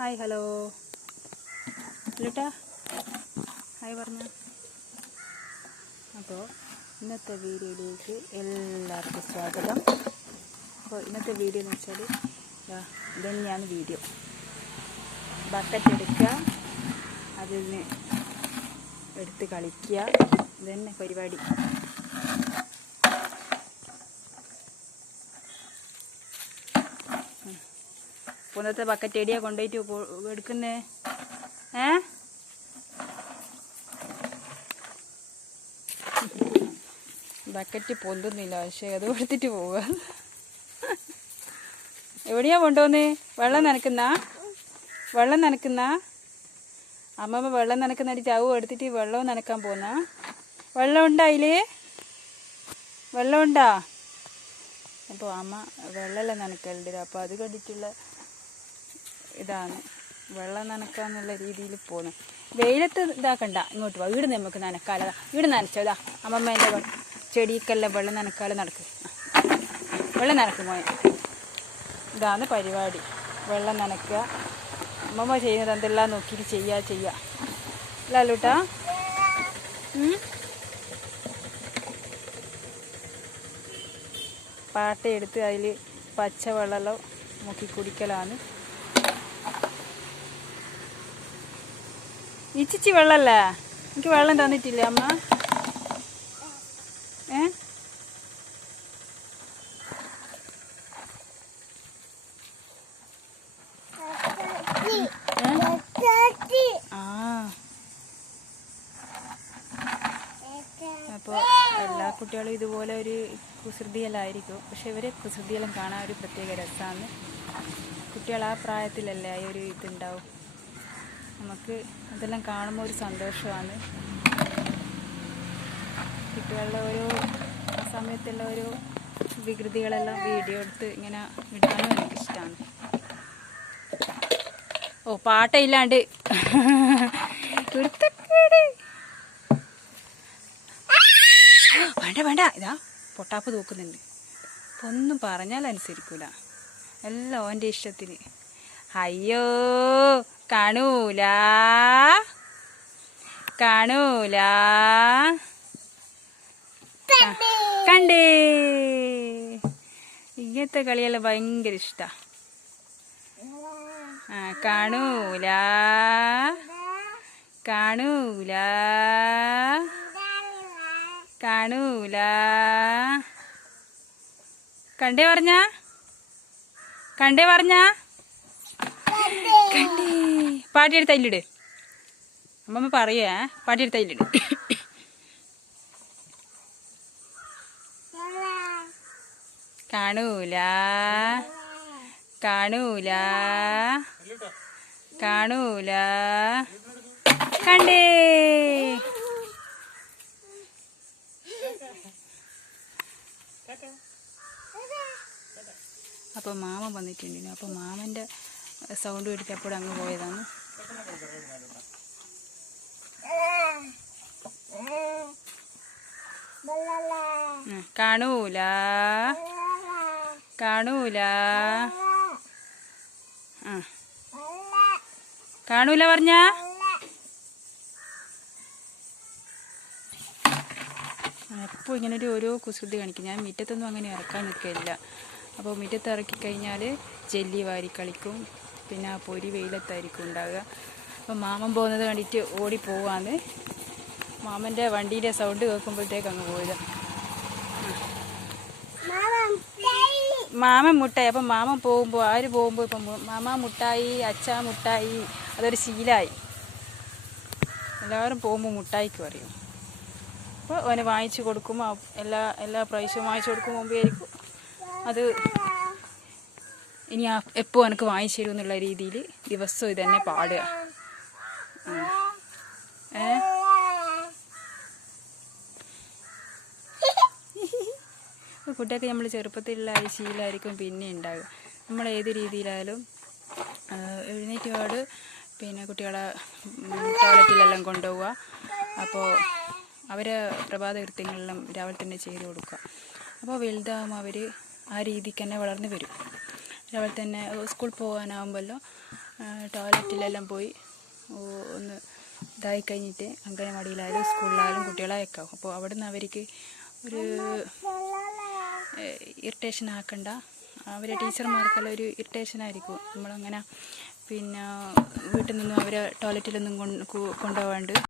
Hi hello ലുട്ടാ hi പറഞ്ഞു. അപ്പോൾ ഇന്നത്തെ വീഡിയോയിലേക്ക് എല്ലാവർക്കും സ്വാഗതം. അപ്പോൾ ഇന്നത്തെ വീഡിയോ എന്ന് വെച്ചാൽ ഇതന്നെയാണ് വീഡിയോ. ബക്കറ്റ് എടുക്കുക, അതിൽ നിന്ന് എടുത്ത് കളിക്കുക, ഇതന്നെ പരിപാടി. ഇന്നത്തെ ബക്കറ്റ് എടിയാ കൊണ്ടുപോയിട്ട് എടുക്കുന്നേ? ബക്കറ്റ് പൊന്തുന്നില്ല, പക്ഷെ അത് എടുത്തിട്ട് പോവുക. എവിടെയാ കൊണ്ടുപോന്നേ? വെള്ളം നനക്കുന്ന അമ്മമ്മ വെള്ളം നനക്കുന്നിട്ട് ചാവും എടുത്തിട്ട് വെള്ളവും നനക്കാൻ പോന്ന. വെള്ളം ഉണ്ടായില്ലേ? വെള്ളം ഉണ്ടാ? അപ്പോൾ അമ്മ വെള്ളമെല്ലാം നനക്കലുണ്ട്. അപ്പോൾ അത് കണ്ടിട്ടുള്ള ഇതാണ് വെള്ളം നനക്കാന്നുള്ള രീതിയിൽ പോകുന്നത്. വെയിലത്ത് ഇതാക്കണ്ട, ഇങ്ങോട്ട് വാ, വീട് നമുക്ക് നനക്കാലതാ. വീട് നനച്ചതാ അമ്മമ്മേൻ്റെ ചെടിക്കെല്ലാം വെള്ളം നനക്കാതെ നടക്കും. വെള്ളം നനക്കുമോ? ഇതാണ് പരിപാടി, വെള്ളം നനക്കുക. അമ്മമ്മ ചെയ്യുന്നത് എന്തെല്ലാം നോക്കിയിട്ട് ചെയ്യുക ലാലൂട്ടാ. പാട്ടയെടുത്ത് അതിൽ പച്ചവെള്ളം മുക്കി കുടിക്കലാണ്. ഇച്ചിച്ചി വെള്ളമല്ല, എനിക്ക് വെള്ളം തന്നിട്ടില്ലേ അമ്മ? അപ്പോൾ എല്ലാ കുട്ടികളും ഇതുപോലെ ഒരു കുസൃതിയെല്ലാമായിരിക്കും. പക്ഷെ ഇവരെ കുസൃതിയെല്ലാം കാണാൻ ഒരു പ്രത്യേക രസമാണ്. കുട്ടികൾ ആ പ്രായത്തിലല്ലേ ആ ഒരു ഇതുണ്ടാവും. നമുക്ക് അതെല്ലാം കാണുമ്പോൾ ഒരു സന്തോഷമാണ്. കുട്ടികളുടെ ഓരോ സമയത്തുള്ള ഓരോ വികൃതികളെല്ലാം വീഡിയോ എടുത്ത് ഇങ്ങനെ ഇടാനും എനിക്കിഷ്ടമാണ്. ഓ, പാട്ടയില്ലാണ്ട് വേണ്ട, ഇതാ പൊട്ടാപ്പ് തൂക്കുന്നുണ്ട്. അപ്പോൾ ഒന്നും പറഞ്ഞാൽ അനുസരിക്കൂല, എല്ലാം ഓൻ്റെ ഇഷ്ടത്തിന്. അയ്യോ, കാണൂല കണ്ടേ. ഇങ്ങനത്തെ കളിയെല്ലാം ഭയങ്കര ഇഷ്ടാ. കാണൂല കണ്ടേ പറഞ്ഞ കണ്ടേ. പാട്ടിയെടുത്ത് അതിലിട്. അമ്മമ്മ പറയുക, പാട്ടിയെടുത്ത് അതിലിട്. കാണൂല കണ്ടേ. അപ്പോൾ മാമൻ വന്നിട്ടുണ്ടിരുന്നു. അപ്പോൾ മാമൻ്റെ സൗണ്ട് കേട്ടിട്ടപ്പോൾ അങ്ങ് പോയതാണ്. കാണൂല പറഞ്ഞ. എപ്പോൾ ഇങ്ങനെ ഓരോ കുസൃതി കാണിക്കും. ഞാൻ മുറ്റത്തൊന്നും അങ്ങനെ ഇറക്കാൻ നിൽക്കില്ല. അപ്പോൾ മുറ്റത്ത് ഇറക്കിക്കഴിഞ്ഞാൽ ജെല്ലി വാരി കളിക്കും. പിന്നെ ആ പൊരി വെയിലത്തായിരിക്കും ഉണ്ടാവുക. അപ്പോൾ മാമൻ പോകുന്നത് കണ്ടിട്ട് ഓടിപ്പോവാന്ന്. മാമൻ്റെ വണ്ടീൻ്റെ സൗണ്ട് കേൾക്കുമ്പോഴത്തേക്ക് അങ്ങ് പോയത്. മാമൻ മുട്ടായി. അപ്പം മാമൻ പോകുമ്പോൾ ഇപ്പം മാമ മുട്ടായി, അച്ഛാ മുട്ടായി, അതൊരു ശീലമായി. എല്ലാവരും പോകുമ്പോൾ മുട്ടായിക്ക് പറയും. അപ്പോൾ അവന് വാങ്ങിച്ചു കൊടുക്കുമ്പോൾ എല്ലാ പ്രാവശ്യവും വാങ്ങിച്ചു കൊടുക്കും മുമ്പായിരിക്കും അത് ഇനി എപ്പോൾ എനിക്ക് വാങ്ങിച്ചു തരും എന്നുള്ള രീതിയിൽ ദിവസവും ഇതന്നെ പാടുക. കുട്ടിയൊക്കെ നമ്മൾ ചെറുപ്പത്തിലുള്ള ഈ ശീലമായിരിക്കും പിന്നെ ഉണ്ടാകുക. നമ്മൾ ഏത് രീതിയിലായാലും എഴുന്നേറ്റ് പാട് പിന്നെ കുട്ടികളെ ടോയ്ലറ്റിലെല്ലാം കൊണ്ടുപോവുക. അപ്പോൾ അവരെ പ്രഭാത കൃത്യങ്ങളെല്ലാം രാവിലെ തന്നെ ചെയ്ത് കൊടുക്കുക. അപ്പോൾ വലുതാകുമ്പോൾ അവർ ആ രീതിക്ക് തന്നെ വളർന്നു വരും. രാവിലെ തന്നെ സ്കൂളിൽ പോകാനാകുമ്പോഴല്ലോ ടോയ്ലറ്റിലെല്ലാം പോയി ഒന്ന് ഇതായി കഴിഞ്ഞിട്ട് അംഗനവാടിയിലായാലും സ്കൂളിലായാലും കുട്ടികളെ അയക്കാവും. അപ്പോൾ അവിടെ നിന്ന് അവർക്ക് ഒരു ഇറിറ്റേഷൻ ആക്കണ്ട. അവരെ ടീച്ചർമാർക്കെല്ലാം ഒരു ഇറിറ്റേഷൻ ആയിരിക്കും നമ്മളങ്ങനെ പിന്നെ വീട്ടിൽ നിന്നും അവരെ ടോയ്ലറ്റിലൊന്നും കൊണ്ടുപോകാണ്ട്.